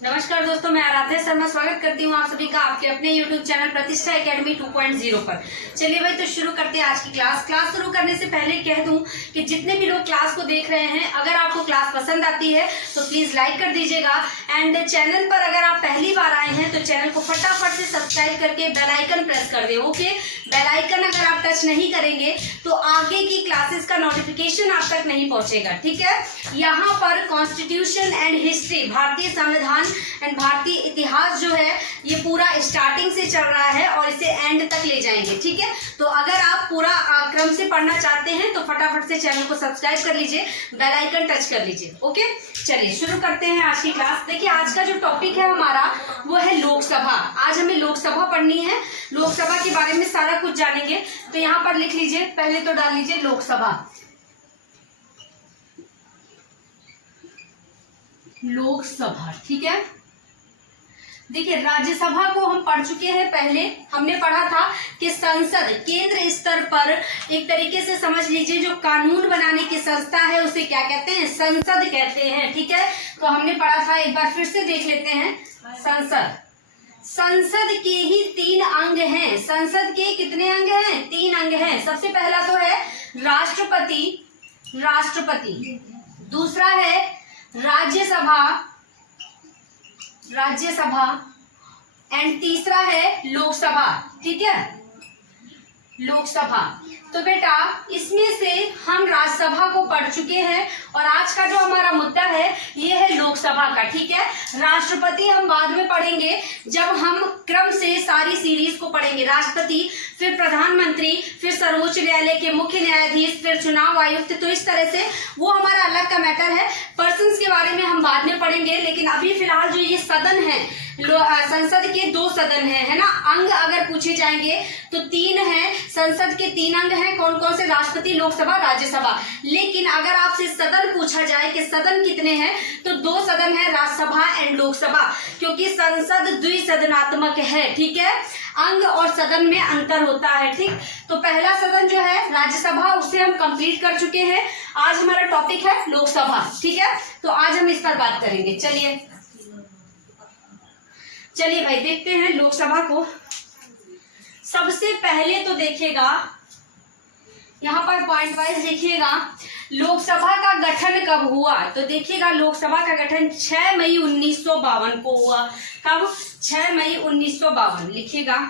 नमस्कार दोस्तों, मैं आराध्या शर्मा स्वागत करती हूँ आप सभी का आपके अपने YouTube चैनल प्रतिष्ठा एकेडमी 2.0 पर। चलिए भाई, तो शुरू करते हैं आज की क्लास शुरू करने से पहले कह दूं कि जितने भी लोग क्लास को देख रहे हैं, अगर आपको क्लास पसंद आती है तो प्लीज लाइक कर दीजिएगा। एंड चैनल पर अगर आप पहली बार आए हैं तो चैनल को फटाफट से सब्सक्राइब करके बेल आइकन प्रेस कर दें। ओके, बेल आइकन अगर आप टच नहीं करेंगे तो आगे की क्लासेस का नोटिफिकेशन आप तक नहीं पहुंचेगा। ठीक है, यहाँ पर कॉन्स्टिट्यूशन एंड हिस्ट्री, भारतीय संविधान एंड भारतीय इतिहास जो है ये पूरा स्टार्टिंग से चल रहा है और इसे एंड तक ले जाएंगे। ठीक है, तो अगर आप पूरा क्रम से पढ़ना चाहते हैं तो फटाफट से चैनल को सब्सक्राइब कर लीजिए, बेल आइकन टच कर लीजिए। ओके, चलिए शुरू करते हैं आज की क्लास। देखिए, आज का जो टॉपिक है हमारा वो है लोकसभा। आज हमें लोकसभा पढ़नी है, लोकसभा के बारे में सारा कुछ जानेंगे। तो यहाँ पर लिख लीजिए, पहले तो डाल लीजिए लोकसभा। लोकसभा, ठीक है। देखिए, राज्यसभा को हम पढ़ चुके हैं। पहले हमने पढ़ा था कि संसद केंद्र स्तर पर एक तरीके से समझ लीजिए जो कानून बनाने की संस्था है उसे क्या कहते हैं? संसद कहते हैं। ठीक है, तो हमने पढ़ा था, एक बार फिर से देख लेते हैं। संसद के ही 3 अंग हैं। संसद के कितने अंग हैं? 3 अंग हैं। सबसे पहला तो है राष्ट्रपति, दूसरा है राज्यसभा एंड तीसरा है लोकसभा। ठीक है, लोकसभा। तो बेटा, इसमें से हम राज्यसभा को पढ़ चुके हैं और आज का जो हमारा मुद्दा है ये है लोकसभा का। ठीक है, राष्ट्रपति हम बाद में पढ़ेंगे जब हम क्रम से सारी सीरीज को पढ़ेंगे। राष्ट्रपति, फिर प्रधानमंत्री, फिर सर्वोच्च न्यायालय के मुख्य न्यायाधीश, फिर चुनाव आयुक्त। तो इस तरह से वो हमारा अलग का मैटर है। पर्सन्स के बारे में हम बाद में पढ़ेंगे, लेकिन अभी फिलहाल जो ये सदन है, संसद के 2 सदन है ना। अंग अगर पूछे जाएंगे तो 3 हैं। संसद के 3 अंग हैं। कौन कौन से? राष्ट्रपति, लोकसभा, राज्यसभा। लेकिन अगर आपसे सदन पूछा जाए कि सदन कितने हैं, तो 2 सदन है, राज्यसभा एंड लोकसभा, क्योंकि संसद द्विसदनात्मक है। ठीक है, अंग और सदन में अंतर होता है। ठीक, तो पहला सदन जो है राज्यसभा, उससे हम कंप्लीट कर चुके हैं। आज हमारा टॉपिक है लोकसभा। ठीक है, तो आज हम इस पर बात करेंगे। चलिए भाई, देखते हैं लोकसभा को। सबसे पहले तो देखिएगा, यहाँ पर पॉइंट वाइज देखिएगा, लोकसभा का गठन कब हुआ? तो देखिएगा, लोकसभा का गठन 6 मई 1952 को हुआ। कब? 6 मई 1952 लिखिएगा।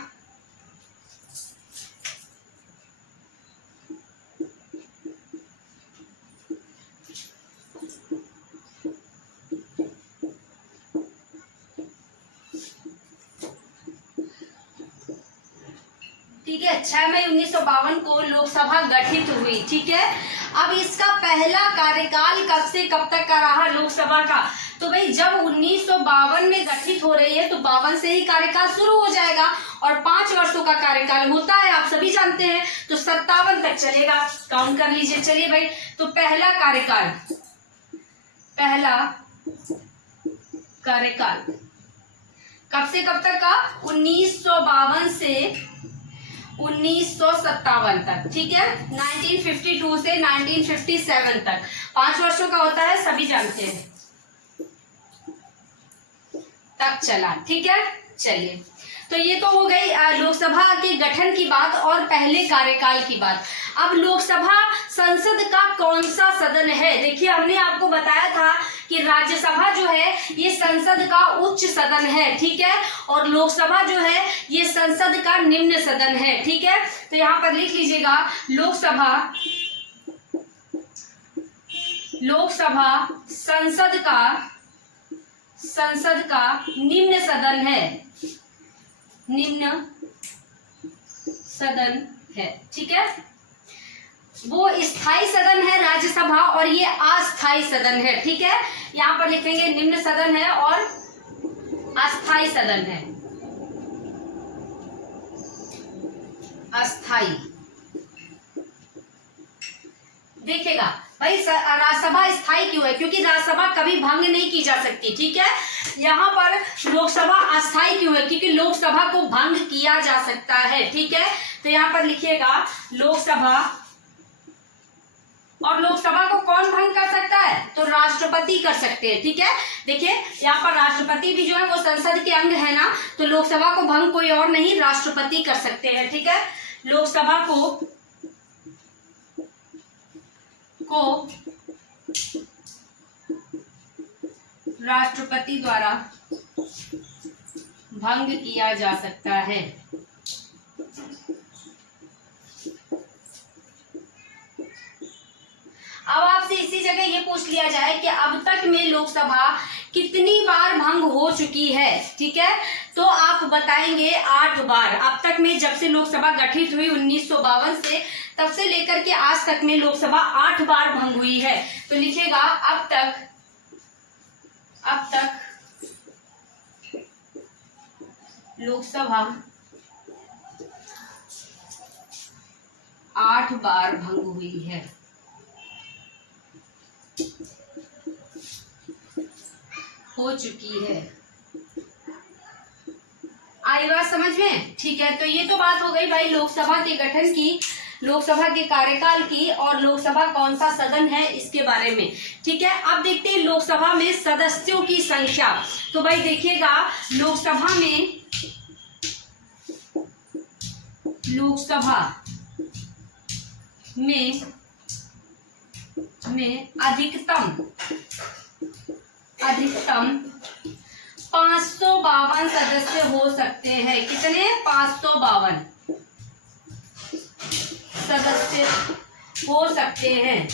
ठीक है, 6 मई 1952 को लोकसभा गठित हुई। ठीक है, अब इसका पहला कार्यकाल कब से कब तक का रहा लोकसभा का? तो भाई, जब 1952 में गठित हो रही है तो 52 से ही कार्यकाल शुरू हो जाएगा और 5 वर्षों का कार्यकाल होता है, आप सभी जानते हैं। तो 57 तक चलेगा, काउंट कर लीजिए। चलिए भाई, तो पहला कार्यकाल कब से कब तक का? 1952 से 1957 तक। ठीक है, 1952 से 1957 तक 5 वर्षों का होता है, सभी जानते हैं, तक चला। ठीक है, चलिए, तो ये तो हो गई लोकसभा के गठन की बात और पहले कार्यकाल की बात। अब लोकसभा संसद का कौन सा सदन है? देखिए, हमने आपको बताया था कि राज्यसभा जो है ये संसद का उच्च सदन है। ठीक है, और लोकसभा जो है ये संसद का निम्न सदन है। ठीक है, तो यहाँ पर लिख लीजिएगा, लोकसभा संसद का निम्न सदन है, ठीक है। वो स्थायी सदन है राज्यसभा और ये अस्थायी सदन है। ठीक है, यहाँ पर लिखेंगे निम्न सदन है और अस्थायी सदन है। अस्थायी, देखिएगा भाई, राज्यसभा स्थायी क्यों है? क्योंकि राज्यसभा कभी भंग नहीं की जा सकती। ठीक है, यहाँ पर लोकसभा अस्थायी क्यों है? क्योंकि लोकसभा को भंग किया जा सकता है। ठीक है, तो यहाँ पर लिखिएगा लोकसभा और लोकसभा को कौन भंग कर सकता है? तो राष्ट्रपति कर सकते हैं। ठीक है, देखिए यहाँ पर राष्ट्रपति भी जो है वो संसद के अंग है ना, तो लोकसभा को भंग कोई और नहीं, राष्ट्रपति कर सकते हैं। ठीक है, लोकसभा को राष्ट्रपति द्वारा भंग किया जा सकता है। अब आपसे इसी जगह ये पूछ लिया जाए कि अब तक में लोकसभा कितनी बार भंग हो चुकी है, ठीक है, तो आप बताएंगे 8 बार। अब तक में जब से लोकसभा गठित हुई 1952 से, तब से लेकर के आज तक में लोकसभा 8 बार भंग हुई है। तो लिखेगा अब तक 8 बार भंग हुई है। हो चुकी है। आई बात समझ में? ठीक है, तो ये तो बात हो गई भाई लोकसभा के गठन की, लोकसभा के कार्यकाल की, और लोकसभा कौन सा सदन है इसके बारे में। ठीक है, अब देखते हैं लोकसभा में सदस्यों की संख्या। तो भाई देखिएगा लोकसभा में अधिकतम 552 सदस्य हो सकते हैं। कितने? 552 सदस्य हो सकते हैं।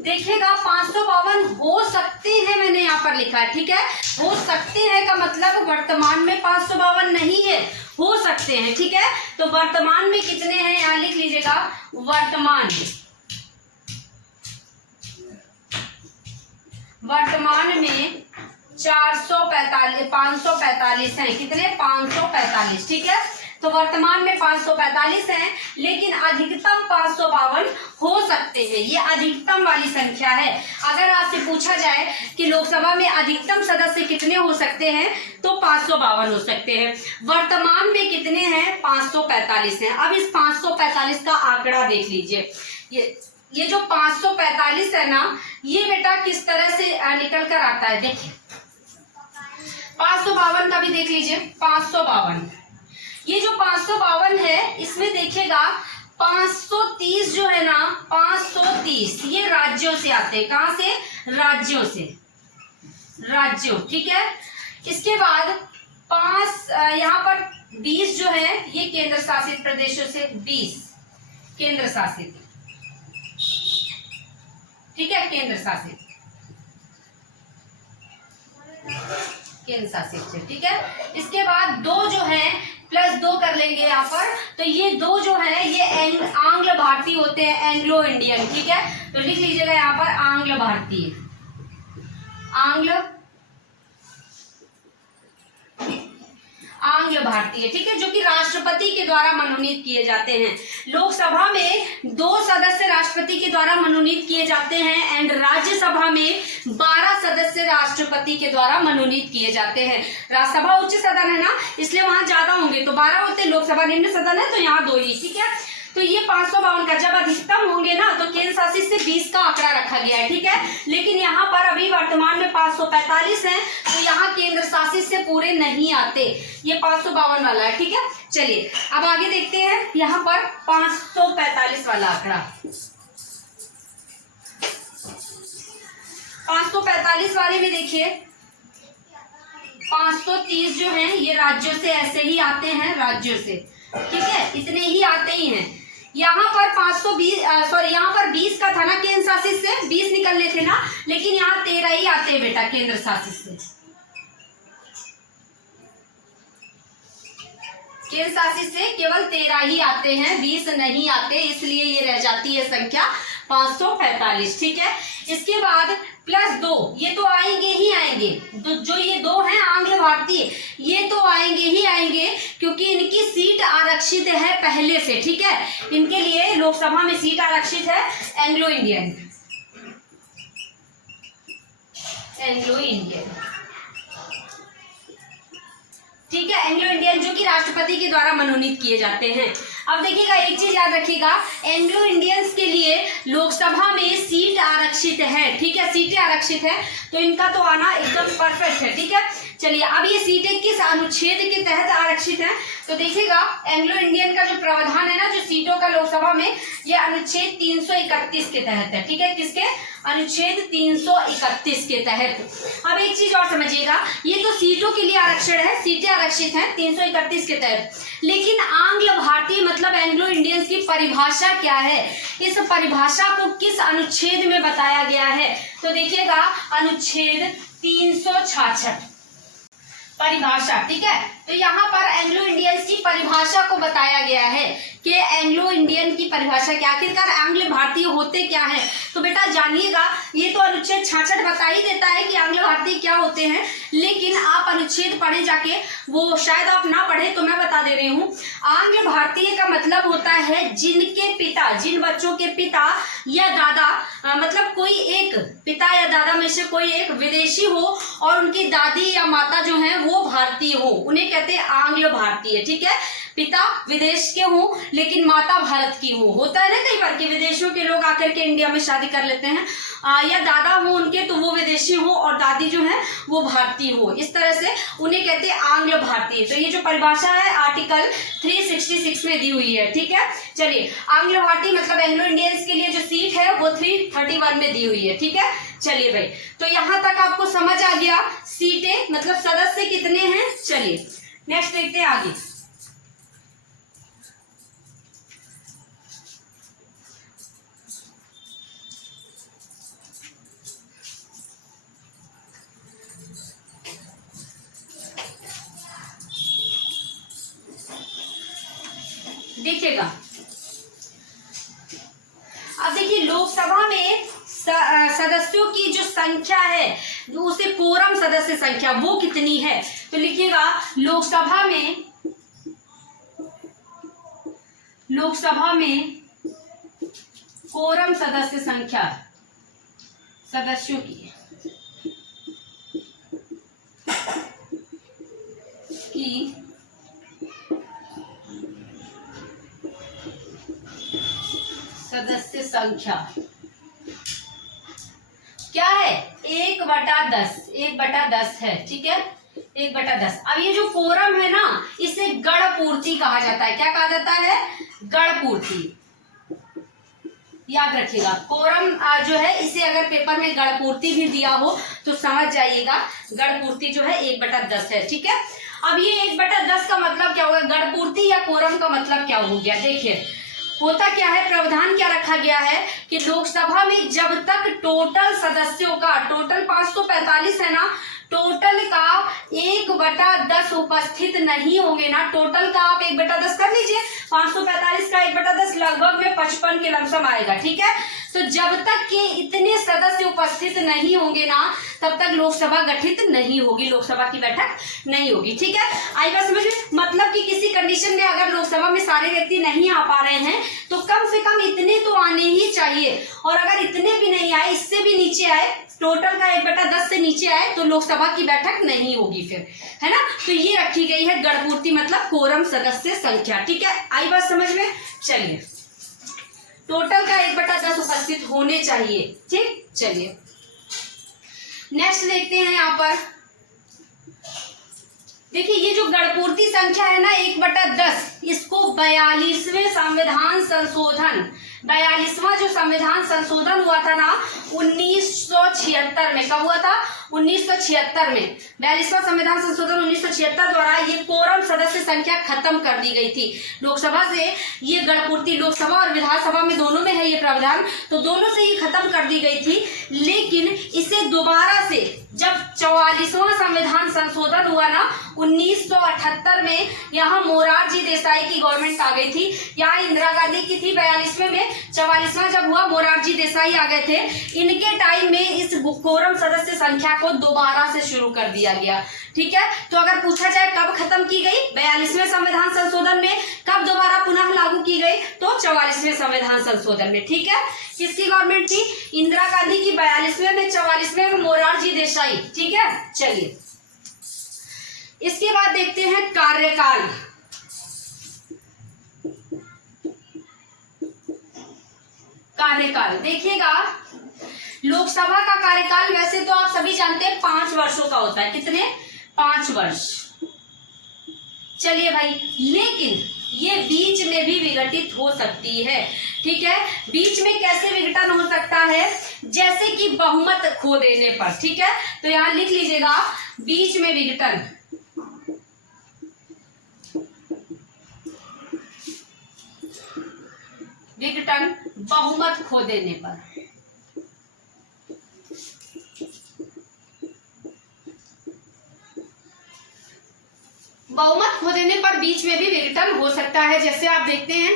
देखिएगा 552 हो सकते हैं, मैंने यहाँ पर लिखा है। ठीक है, हो सकते हैं का मतलब वर्तमान में 552 नहीं है, हो सकते हैं। ठीक है, तो वर्तमान में कितने हैं यहाँ लिख लीजिएगा। वर्तमान में 545 हैं। कितने? 545। ठीक है, तो वर्तमान में 545 हैं, लेकिन अधिकतम 552 हो सकते हैं। ये अधिकतम वाली संख्या है। अगर आपसे पूछा जाए कि लोकसभा में अधिकतम सदस्य कितने हो सकते हैं, तो 552 हो सकते हैं। वर्तमान में कितने हैं? 545 हैं। अब इस 545 का आंकड़ा देख लीजिए। ये जो 545 है ना, ये बेटा किस तरह से निकल कर आता है। देखिए 552 का भी देख लीजिए। 552, ये जो 552 है, इसमें देखिएगा 530 जो है ना, 530 ये राज्यों से आते हैं। कहां से? राज्यों से, राज्यों। ठीक है, इसके बाद यहाँ पर 20 जो है ये केंद्र शासित प्रदेशों से, 20 केंद्र शासित। ठीक है, केंद्र शासित से। ठीक है, इसके बाद 2 जो है +2 कर लेंगे यहाँ पर, तो ये 2 जो है ये आंग्ल भारतीय होते हैं, एंग्लो इंडियन। ठीक है, तो लिख लीजिएगा यहाँ पर आंग्ल भारतीय, आंग्ल भारतीय। ठीक है, जो कि राष्ट्रपति के द्वारा मनोनीत किए जाते हैं। लोकसभा में 2 सदस्य राष्ट्रपति के द्वारा मनोनीत किए जाते हैं, एंड राज्यसभा में 12 सदस्य राष्ट्रपति के द्वारा मनोनीत किए जाते हैं। राज्यसभा उच्च सदन है ना, इसलिए वहां ज्यादा होंगे, तो 12 होते। लोकसभा निम्न सदन है, तो यहाँ 2 ही। ठीक है, तो ये 552 का जब अधिकतम होंगे ना, तो केंद्र शासित से 20 का आंकड़ा रखा गया है। ठीक है, लेकिन यहाँ पर अभी वर्तमान में 545 हैं, तो यहाँ केंद्र शासित से पूरे नहीं आते, ये 552 वाला है। ठीक है, चलिए अब आगे देखते हैं यहाँ पर 545 वाला आंकड़ा। 545 वाले में देखिए 530 जो हैं ये राज्यों से ऐसे ही आते हैं, राज्यों से। ठीक है, इतने ही आते ही हैं। यहाँ पर 20 का था ना केंद्र शासित से, 20 निकलने थे ना, लेकिन यहाँ 13 ही आते हैं बेटा केंद्र शासित से। केंद्र शासित से केवल 13 ही आते हैं, 20 नहीं आते, इसलिए ये रह जाती है संख्या 545। ठीक है, इसके बाद +2 ये तो आएंगे ही आएंगे। जो ये 2 हैं आंग्ल भारतीय, ये तो आएंगे ही आएंगे, क्योंकि इनकी सीट आरक्षित है पहले से। ठीक है, इनके लिए लोकसभा में सीट आरक्षित है। एंग्लो इंडियन, ठीक है, एंग्लो इंडियन जो कि राष्ट्रपति के द्वारा मनोनीत किए जाते हैं। अब देखिएगा एक चीज याद रखिएगा, एंग्लो इंडियंस के लिए लोकसभा में सीट आरक्षित है, ठीक है, सीटें आरक्षित है, तो इनका तो आना एकदम परफेक्ट है, ठीक है। चलिए अब ये सीटें किस अनुच्छेद के तहत आरक्षित हैं, तो देखिएगा एंग्लो इंडियन का जो प्रावधान है ना, जो सीटों का लोकसभा में, ये अनुच्छेद 331 के तहत है, ठीक है, किसके, अनुच्छेद 331 के तहत। अब एक चीज और समझिएगा, ये तो सीटों के लिए आरक्षण है, सीटें आरक्षित हैं 331 के तहत, लेकिन आंग्ल भारतीय मतलब एंग्लो इंडियंस की परिभाषा क्या है, इस परिभाषा को किस अनुच्छेद में बताया गया है, तो देखिएगा अनुच्छेद 366 परिभाषा, ठीक है। तो यहाँ पर एंग्लो इंडियंस की परिभाषा को बताया गया है कि एंग्लो इंडियन की परिभाषा क्या, आखिरकार आंग्ल भारतीय होते क्या हैं। तो बेटा जानिएगा, ये तो अनुच्छेद 66 बता ही देता है कि आंग्ल भारतीय क्या होते हैं, लेकिन आप अनुच्छेद पढ़े जाके, वो शायद आप ना पढ़े तो मैं बता दे रही हूँ। आंग्ल भारतीय का मतलब होता है जिनके पिता, जिन बच्चों के पिता या दादा, मतलब कोई एक पिता या दादा में से कोई एक विदेशी हो और उनकी दादी या माता जो है वो भारतीय हो, उन्हें कहते हैं आंग्ल भारतीय, ठीक है। पिता विदेश के हो लेकिन माता भारत की हो, होता है ना कई बार कि विदेशों के लोग आकर के इंडिया में शादी कर लेते हैं, या दादा हो उनके तो वो विदेशी हो और दादी जो है वो भारतीय हो, इस तरह से उन्हें कहते हैं आंग्ल भारतीय। तो ये जो परिभाषा है आर्टिकल 366 में दी हुई है, ठीक है। चलिए आंग्ल भारतीय मतलब एंग्लो इंडियंस के लिए जो सीट है वो 331 में दी हुई है, ठीक है। चलिए भाई, तो यहाँ तक आपको समझ आ गया सीटें मतलब सदस्य कितने हैं। चलिए नेक्स्ट देखते हैं आगे। देखिएगा अब देखिए लोकसभा में सदस्यों की जो संख्या है, जो उसे कोरम सदस्य संख्या, वो कितनी है, तो लिखिएगा लोकसभा में कोरम सदस्य संख्या, सदस्यों की सदस्य संख्या क्या है, 1/10, 1/10 है, ठीक है, 1/10। अब ये जो कोरम है ना, इसे गण पूर्ति कहा जाता है, क्या कहा जाता है, गण पूर्ति। याद रखिएगा कोरम जो है, इसे अगर पेपर में गण पूर्ति भी दिया हो तो समझ जाइएगा गण पूर्ति जो है 1/10 है, ठीक है। अब ये 1/10 का मतलब क्या होगा, गण पूर्ति या कोरम का मतलब क्या हो गया, देखिए होता क्या है, प्रावधान क्या रखा गया है कि लोकसभा में जब तक टोटल सदस्यों का, टोटल 545 है ना, टोटल का 1/10 उपस्थित नहीं होंगे ना, टोटल का आप 1/10 कर लीजिए, 545 का 1/10 लगभग में 55 के लमसम आएगा, ठीक है। तो जब तक के इतने सदस्य उपस्थित नहीं होंगे ना, तब तक लोकसभा गठित नहीं होगी, लोकसभा की बैठक नहीं होगी, ठीक है। आई बात समझ में, मतलब कि किसी कंडीशन में अगर लोकसभा में सारे व्यक्ति नहीं आ पा रहे हैं तो कम से कम इतने तो आने ही चाहिए, और अगर इतने भी नहीं आए, इससे भी नीचे आए, टोटल का 1/10 से नीचे आए तो लोकसभा की बैठक नहीं होगी फिर, है ना। तो ये रखी गई है गणपूर्ति मतलब कोरम सदस्य संख्या, ठीक है। आई बात समझ में। चलिए टोटल का 1/10 उपस्थित होने चाहिए, ठीक। चलिए नेक्स्ट देखते हैं यहाँ पर, देखिए ये जो गणपूर्ति संख्या है ना 1/10, इसको 42वें संविधान संशोधन, 42वां जो संविधान संशोधन हुआ था ना 1976 में, कब हुआ था, 1976 में 42वां संविधान संशोधन 1976 द्वारा ये कोरम सदस्य संख्या खत्म कर दी गई थी लोकसभा से। ये गणपूर्ति लोकसभा और विधानसभा में दोनों में है ये प्रावधान, तो दोनों से ये खत्म कर दी गई थी, लेकिन इसे दोबारा से जब 44वां संविधान संशोधन हुआ ना 1978 में, यहाँ मोरारजी देसाई की गवर्नमेंट आ गई थी, यहाँ इंदिरा गांधी की थी 42वें में, 44वां जब हुआ मोरारजी देसाई आ गए थे, इनके टाइम में इस कोरम सदस्य संख्या को दोबारा से शुरू कर दिया गया, ठीक है। तो अगर पूछा जाए कब खत्म की गई, 42वें संविधान संशोधन में, कब दोबारा पुनः लागू की गई, तो 44वें संविधान संशोधन में, ठीक है। किसकी गवर्नमेंट थी, इंदिरा गांधी की 42वें में, 44वें में मोरारजी देसाई, ठीक है। चलिए इसके बाद देखते हैं कार्यकाल। कार्यकाल देखिएगा, लोकसभा का कार्यकाल वैसे तो आप सभी जानते हैं 5 वर्षों का होता है। कितने? 5 वर्ष। चलिए भाई, लेकिन ये बीच में भी विघटित हो सकती है। ठीक है, बीच में कैसे विघटन हो सकता है? जैसे कि बहुमत खो देने पर। ठीक है, तो यहां लिख लीजिएगा, बीच में विघटन, विघटन बहुमत खो देने पर। बहुमत खो देने पर बीच में भी विघटन हो सकता है। जैसे आप देखते हैं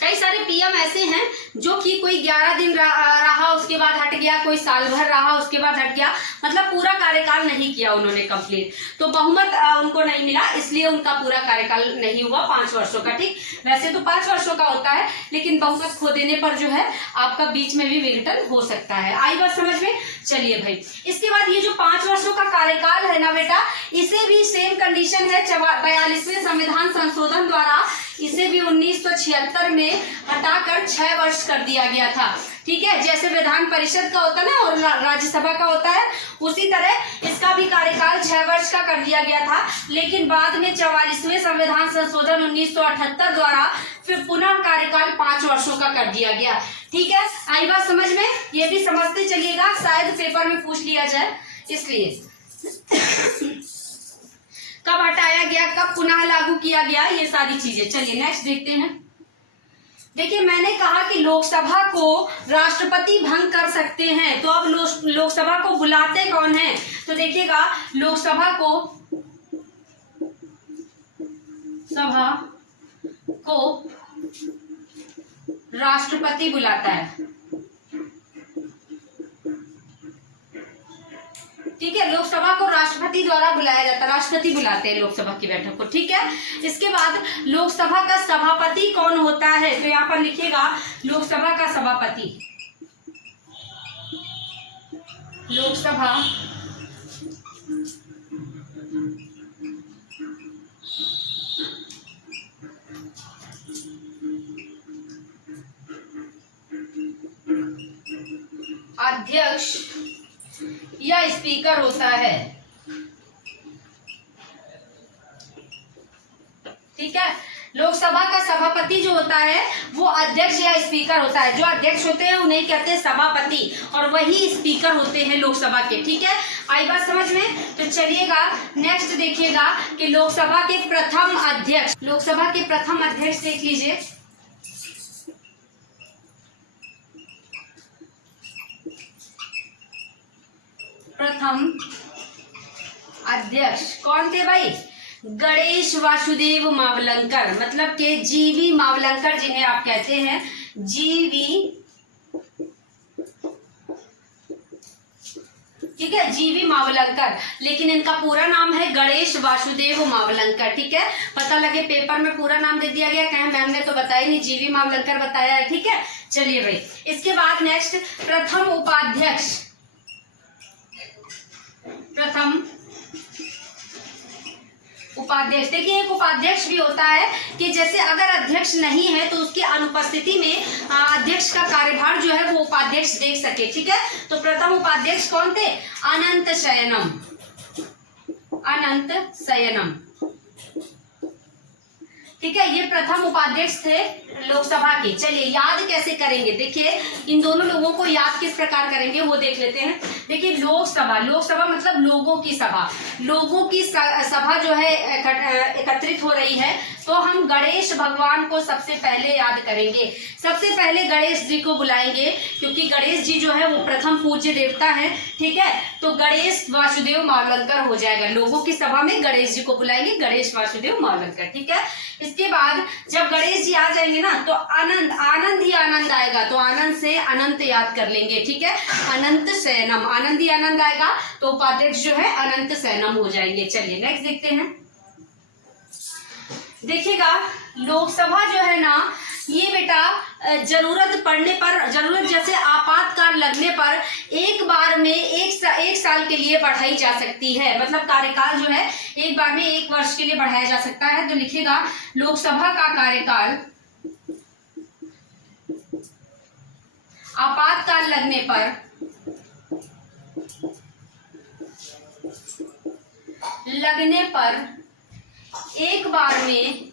कई सारे पीएम ऐसे हैं जो कि कोई 11 दिन रहा उसके बाद हट गया, कोई साल भर रहा उसके बाद हट गया, मतलब पूरा कार्यकाल नहीं किया उन्होंने कंप्लीट, तो बहुमत उनको नहीं मिला, इसलिए उनका पूरा कार्यकाल नहीं हुआ 5 वर्षों का। ठीक, वैसे तो 5 वर्षों का होता है, लेकिन बहुमत खो देने पर जो है आपका बीच में भी विघटन हो सकता है। आई बात समझ में? चलिए भाई, इसके बाद ये जो 5 वर्षों का कार्यकाल है ना बेटा, इसे भी सेम कंडीशन है 42वें संविधान संशोधन द्वारा इसे भी 1976 में हटाकर 6 वर्ष कर दिया गया था। ठीक है, जैसे विधान परिषद का होता है ना और राज्यसभा का होता है, उसी तरह इसका भी कार्यकाल 6 वर्ष का कर दिया गया था। लेकिन बाद में 44वें संविधान संशोधन 1978 द्वारा फिर पुनः कार्यकाल 5 वर्षों का कर दिया गया। ठीक है, आई बात समझ में? ये भी समझते चलिएगा, शायद पेपर में पूछ लिया जाए, इसलिए कब हटाया गया, कब पुनः लागू किया गया, ये सारी चीजें। चलिए नेक्स्ट देखते हैं। देखिए, मैंने कहा कि लोकसभा को राष्ट्रपति भंग कर सकते हैं, तो अब लोकसभा को बुलाते कौन है? तो देखिएगा, लोकसभा को राष्ट्रपति बुलाता है। ठीक है, लोकसभा को राष्ट्रपति द्वारा बुलाया जाता है, राष्ट्रपति बुलाते हैं लोकसभा की बैठक को। ठीक है, इसके बाद लोकसभा का सभापति कौन होता है? तो यहाँ पर लिखिएगा, लोकसभा का सभापति, लोकसभा अध्यक्ष या स्पीकर होता है। ठीक है, लोकसभा का सभापति जो होता है वो अध्यक्ष या स्पीकर होता है। जो अध्यक्ष होते हैं उन्हें कहते हैं सभापति, और वही स्पीकर होते हैं लोकसभा के। ठीक है, आई बात समझ में? तो चलिएगा नेक्स्ट देखिएगा कि लोकसभा के प्रथम अध्यक्ष, लोकसभा के प्रथम अध्यक्ष देख लीजिए। प्रथम अध्यक्ष कौन थे भाई? गणेश वासुदेव मावलंकर, मतलब के जीवी मावलंकर जिन्हें आप कहते हैं, जीवी। ठीक है, जीवी मावलंकर, लेकिन इनका पूरा नाम है गणेश वासुदेव मावलंकर। ठीक है, पता लगे पेपर में पूरा नाम दे दिया गया, कहें मैम ने तो बताया नहीं, जीवी मावलंकर बताया है। ठीक है, चलिए भाई, इसके बाद नेक्स्ट प्रथम उपाध्यक्ष, प्रथम उपाध्यक्ष। देखिए, एक उपाध्यक्ष भी होता है कि जैसे अगर अध्यक्ष नहीं है तो उसकी अनुपस्थिति में अध्यक्ष का कार्यभार जो है वो उपाध्यक्ष देख सके। ठीक है, तो प्रथम उपाध्यक्ष कौन थे? अनंत शयनम, अनंत शयनम। ठीक है, ये प्रथम उपाध्यक्ष थे लोकसभा के। चलिए याद कैसे करेंगे, देखिए इन दोनों लोगों को याद किस प्रकार करेंगे वो देख लेते हैं। देखिए, लोकसभा, लोकसभा मतलब लोगों की सभा, लोगों की सभा जो है एकत्रित हो रही है, तो हम गणेश भगवान को सबसे पहले याद करेंगे। सबसे पहले गणेश जी को बुलाएंगे, क्योंकि गणेश जी जो है वो प्रथम पूज्य देवता है। ठीक है, तो गणेश वासुदेव मावलंकर हो जाएगा। लोगों की सभा में गणेश जी को बुलाएंगे, गणेश वासुदेव मावलंकर। ठीक है, इसके बाद जब गणेश जी आ जाएंगे ना तो आनंद, आनंद ही आनंद आएगा, तो आनंद से अनंत याद कर लेंगे। ठीक है, अनंत शयनम, आनंद ही आनंद आएगा, तो उपाध्यक्ष जो है अनंत शयनम हो जाएंगे। चलिए नेक्स्ट देखते हैं। देखिएगा, लोकसभा जो है ना, ये बेटा जरूरत पड़ने पर, जरूरत जैसे आपातकाल लगने पर एक बार में एक साल के लिए बढ़ाई जा सकती है। मतलब कार्यकाल जो है एक बार में 1 वर्ष के लिए बढ़ाया जा सकता है। तो लिखिएगा, लोकसभा का कार्यकाल आपातकाल लगने पर एक बार में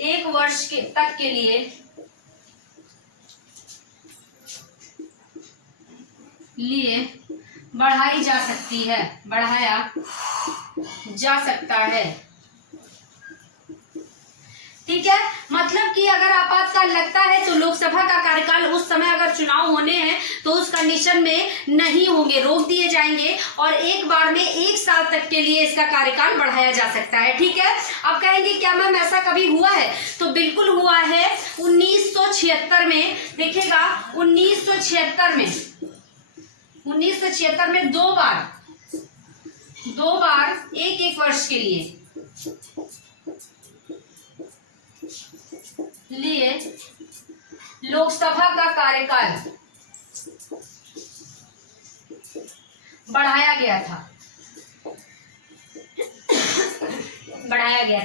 1 वर्ष तक के लिए बढ़ाया जा सकता है। ठीक है, मतलब कि अगर आपातकाल लगता है तो लोकसभा का कार्यकाल उस समय अगर चुनाव होने हैं तो उस कंडीशन में नहीं होंगे, रोक दिए जाएंगे और एक बार में 1 साल तक के लिए इसका कार्यकाल बढ़ाया जा सकता है। ठीक है, अब कहेंगे क्या मैम ऐसा कभी हुआ है? तो बिल्कुल हुआ है। 1976 में देखिएगा, 1976 में 2 बार 1 वर्ष के लिए लोकसभा का कार्यकाल बढ़ाया गया था।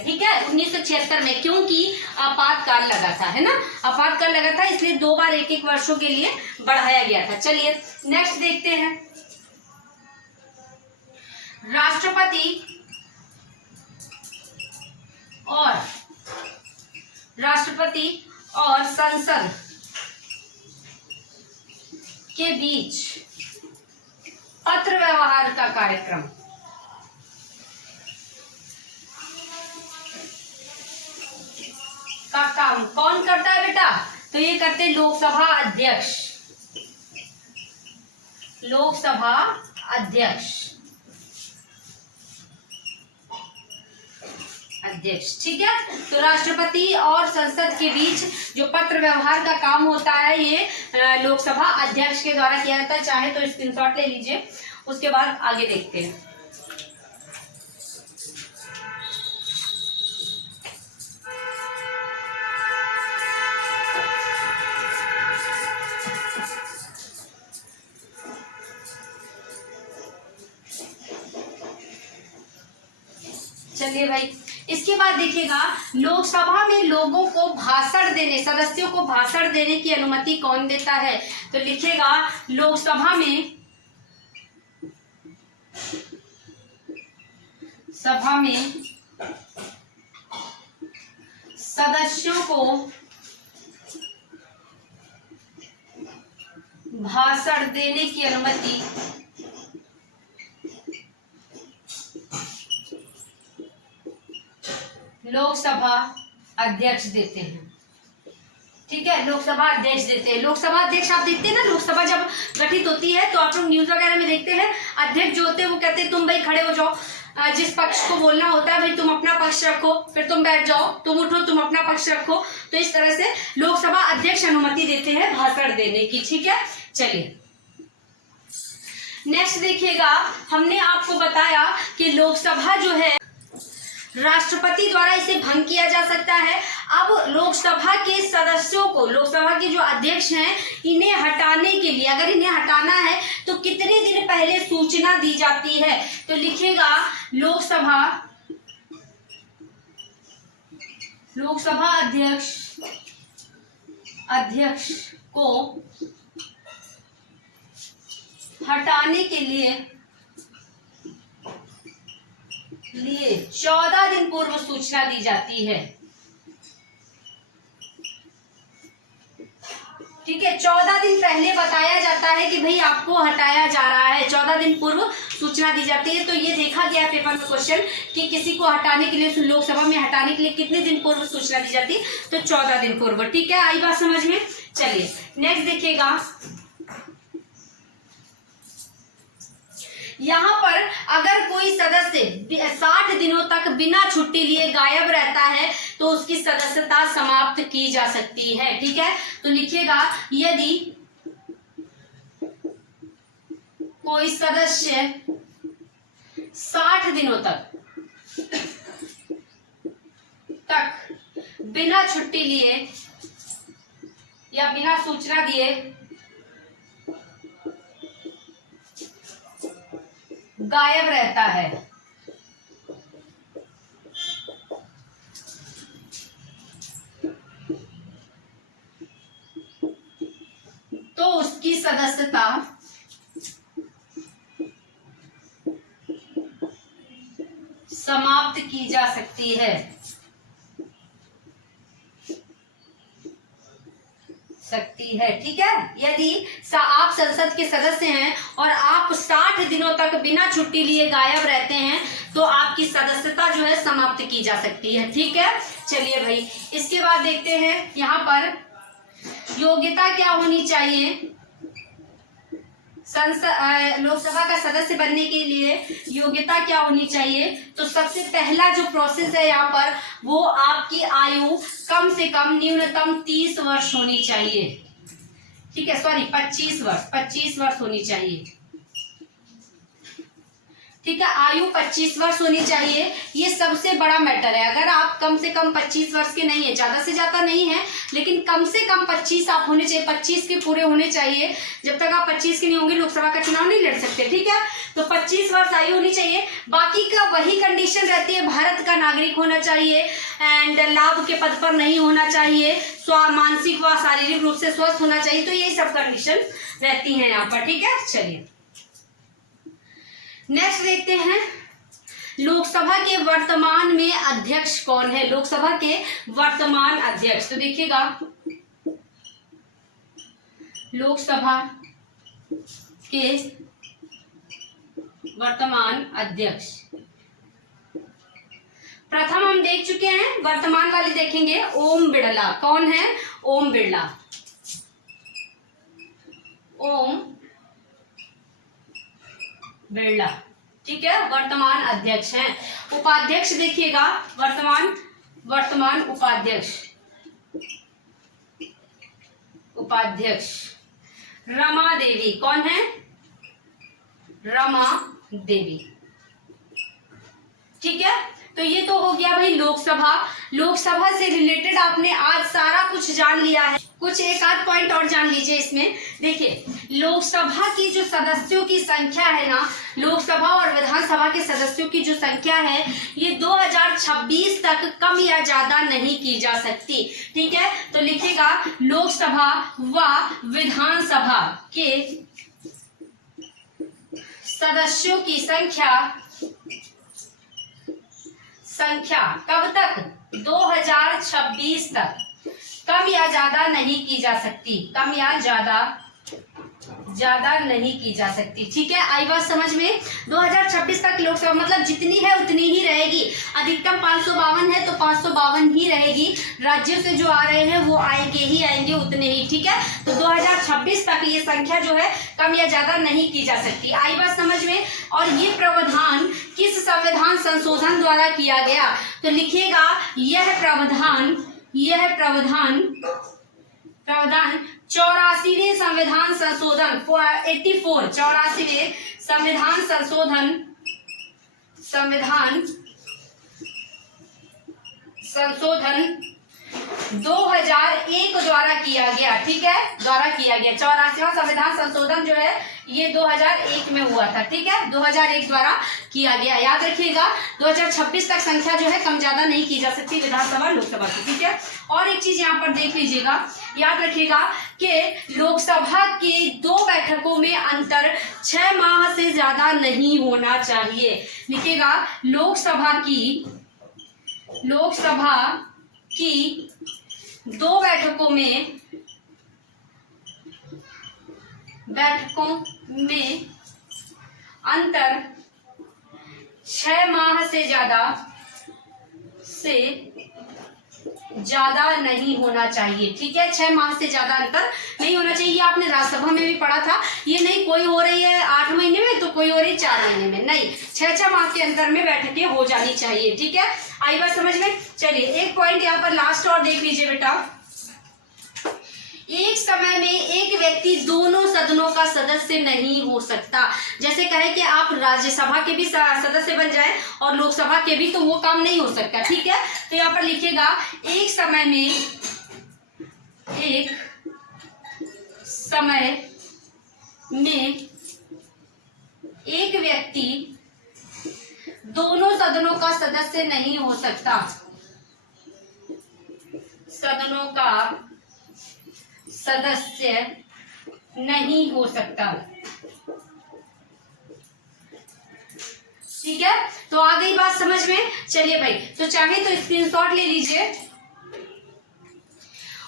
ठीक है, 1976 में, क्योंकि आपातकाल लगा था, है ना, आपातकाल लगा था, इसलिए 2 बार 1 वर्षों के लिए बढ़ाया गया था। चलिए नेक्स्ट देखते हैं। राष्ट्रपति और संसद के बीच पत्र व्यवहार का कार्यक्रम का काम कौन करता है बेटा? तो ये करते लोकसभा अध्यक्ष। ठीक है, तो राष्ट्रपति और संसद के बीच जो पत्र व्यवहार का काम होता है ये लोकसभा अध्यक्ष के द्वारा किया जाता है। चाहे तो स्क्रीनशॉट ले लीजिए, उसके बाद आगे देखते हैं। चलिए भाई, इसके बाद देखिएगा, लोकसभा में लोगों को सदस्यों को भाषण देने की अनुमति कौन देता है? तो लिखिएगा, लोकसभा में सदस्यों को भाषण देने की अनुमति लोकसभा अध्यक्ष देते हैं। ठीक है, लोकसभा अध्यक्ष देते हैं। लोकसभा अध्यक्ष आप देखते हैं ना, लोकसभा जब गठित होती है तो आप लोग न्यूज वगैरह में देखते हैं, अध्यक्ष जो होते हैं वो कहते हैं तुम भाई खड़े हो जाओ, जिस पक्ष को बोलना होता है भाई तुम अपना पक्ष रखो, फिर तुम बैठ जाओ, तुम उठो, तुम अपना पक्ष रखो। तो इस तरह से लोकसभा अध्यक्ष अनुमति देते हैं भाषण देने की। ठीक है, चलिए नेक्स्ट देखिएगा, हमने आपको बताया कि लोकसभा जो है राष्ट्रपति द्वारा इसे भंग किया जा सकता है। अब लोकसभा के सदस्यों को, लोकसभा के जो अध्यक्ष हैं, इन्हें हटाने के लिए, अगर इन्हें हटाना है तो कितने दिन पहले सूचना दी जाती है? तो लिखिएगा, लोकसभा अध्यक्ष को हटाने के लिए 14 दिन पूर्व सूचना दी जाती है। ठीक है, 14 दिन पहले बताया जाता है कि भाई आपको हटाया जा रहा है, 14 दिन पूर्व सूचना दी जाती है। तो ये देखा गया पेपर में क्वेश्चन कि किसी को हटाने के लिए, लोकसभा में हटाने के लिए कितने दिन पूर्व सूचना दी जाती है? तो 14 दिन पूर्व। ठीक है, आई बात समझ में? चलिए नेक्स्ट देखिएगा, यहाँ पर अगर कोई सदस्य 60 दिनों तक बिना छुट्टी लिए गायब रहता है तो उसकी सदस्यता समाप्त की जा सकती है। ठीक है, तो लिखिएगा, यदि कोई सदस्य 60 दिनों तक बिना छुट्टी लिए या बिना सूचना दिए गायब रहता है की सदस्यता समाप्त की जा सकती है। ठीक है। यदि आप संसद के सदस्य हैं और आप 60 दिनों तक बिना छुट्टी लिए गायब रहते हैं तो आपकी सदस्यता जो है समाप्त की जा सकती है। ठीक है, चलिए भाई, इसके बाद देखते हैं यहाँ पर योग्यता क्या होनी चाहिए। लोकसभा का सदस्य बनने के लिए योग्यता क्या होनी चाहिए। तो सबसे पहला जो प्रोसेस है यहाँ पर, वो आपकी आयु कम से कम न्यूनतम 30 वर्ष होनी चाहिए। ठीक है, सॉरी 25 वर्ष होनी चाहिए। ठीक है, आयु 25 वर्ष होनी चाहिए। ये सबसे बड़ा मैटर है। अगर आप कम से कम 25 वर्ष के नहीं है, ज्यादा से ज्यादा नहीं है, लेकिन कम से कम 25 आप होने चाहिए, 25 के पूरे होने चाहिए। जब तक आप 25 के नहीं होंगे लोकसभा का चुनाव नहीं लड़ सकते। ठीक है, तो 25 वर्ष आयु होनी चाहिए। बाकी का वही कंडीशन रहती है, भारत का नागरिक होना चाहिए एंड लाभ के पद पर नहीं होना चाहिए, मानसिक व शारीरिक रूप से स्वस्थ होना चाहिए। तो यही सब कंडीशन रहती है यहाँ पर। ठीक है, चलिए नेक्स्ट देखते हैं, लोकसभा के वर्तमान में अध्यक्ष कौन है। लोकसभा के वर्तमान अध्यक्ष, तो देखिएगा लोकसभा के वर्तमान अध्यक्ष, प्रथम हम देख चुके हैं, वर्तमान वाले देखेंगे ओम बिड़ला। कौन है? ओम बिड़ला। ओम बिड़ला, ठीक है, वर्तमान अध्यक्ष हैं। उपाध्यक्ष देखिएगा, वर्तमान उपाध्यक्ष रमा देवी। कौन है? रमा देवी। ठीक है, तो ये तो हो गया भाई लोकसभा से रिलेटेड आपने आज सारा कुछ जान लिया है। कुछ एक आध पॉइंट और जान लीजिए इसमें। देखिए, लोकसभा की जो सदस्यों की संख्या है ना, लोकसभा और विधानसभा के सदस्यों की जो संख्या है, ये 2026 तक कम या ज्यादा नहीं की जा सकती। ठीक है, तो लिखिएगा लोकसभा व विधानसभा के सदस्यों की संख्या कब तक? 2026 तक कम या ज्यादा नहीं की जा सकती। कम या ज्यादा नहीं की जा सकती। ठीक है, आई बात समझ में? 2026 तक लोकसभा मतलब जितनी है उतनी ही रहेगी। अधिकतम 552 है तो 552 ही रहेगी। राज्यों से जो आ रहे हैं वो आएंगे उतने ही। ठीक है, तो 2026 तक ये संख्या जो है कम या ज्यादा नहीं की जा सकती। आई बात समझ में? और ये प्रावधान किस संविधान संशोधन द्वारा किया गया? तो लिखिएगा यह प्रावधान 84वें संविधान संशोधन 84 84वें संशोधन 2001 द्वारा किया गया। ठीक है, 84वां संविधान संशोधन जो है ये 2001 में हुआ था। ठीक है, 2001 द्वारा किया गया। याद रखिएगा 2026 तक संख्या जो है कम ज्यादा नहीं की जा सकती विधानसभा लोकसभा की। ठीक है, और एक चीज यहाँ पर देख लीजिएगा, याद रखिएगा कि लोकसभा की 2 बैठकों में अंतर 6 माह से ज्यादा नहीं होना चाहिए। लिखिएगा लोकसभा की 2 बैठकों में अंतर 6 माह से ज्यादा नहीं होना चाहिए। ठीक है, 6 माह से ज्यादा अंतर नहीं होना चाहिए। ये आपने राज्यसभा में भी पढ़ा था। ये नहीं कोई हो रही है 8 महीने में तो कोई हो रही 4 महीने में, नहीं, 6 माह के अंतर में बैठकें हो जानी चाहिए। ठीक है, आई बात समझ में? चलिए एक पॉइंट यहाँ पर लास्ट और देख लीजिए बेटा। एक समय में एक व्यक्ति दोनों सदनों का सदस्य नहीं हो सकता। जैसे कहे कि आप राज्यसभा के भी सदस्य बन जाए और लोकसभा के भी, तो वो काम नहीं हो सकता। ठीक है, तो यहाँ पर लिखिएगा एक समय में एक व्यक्ति दोनों सदनों का सदस्य नहीं हो सकता। सदनों का सदस्य नहीं हो सकता। ठीक है, तो आ गई बात समझ में। चलिए भाई, तो चाहे तो स्क्रीनशॉट ले लीजिए।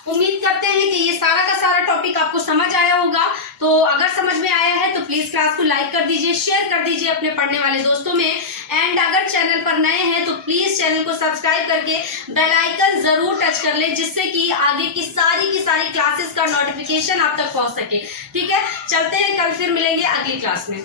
उम्मीद करते हैं कि ये सारा का सारा टॉपिक आपको समझ आया होगा। तो अगर समझ में आया है तो प्लीज क्लास को लाइक कर दीजिए, शेयर कर दीजिए अपने पढ़ने वाले दोस्तों में। एंड अगर चैनल पर नए हैं तो प्लीज चैनल को सब्सक्राइब करके बेल आइकन जरूर टच कर ले, जिससे कि आगे की सारी क्लासेस का नोटिफिकेशन आप तक पहुंच सके। ठीक है, चलते हैं, कल फिर मिलेंगे अगली क्लास में।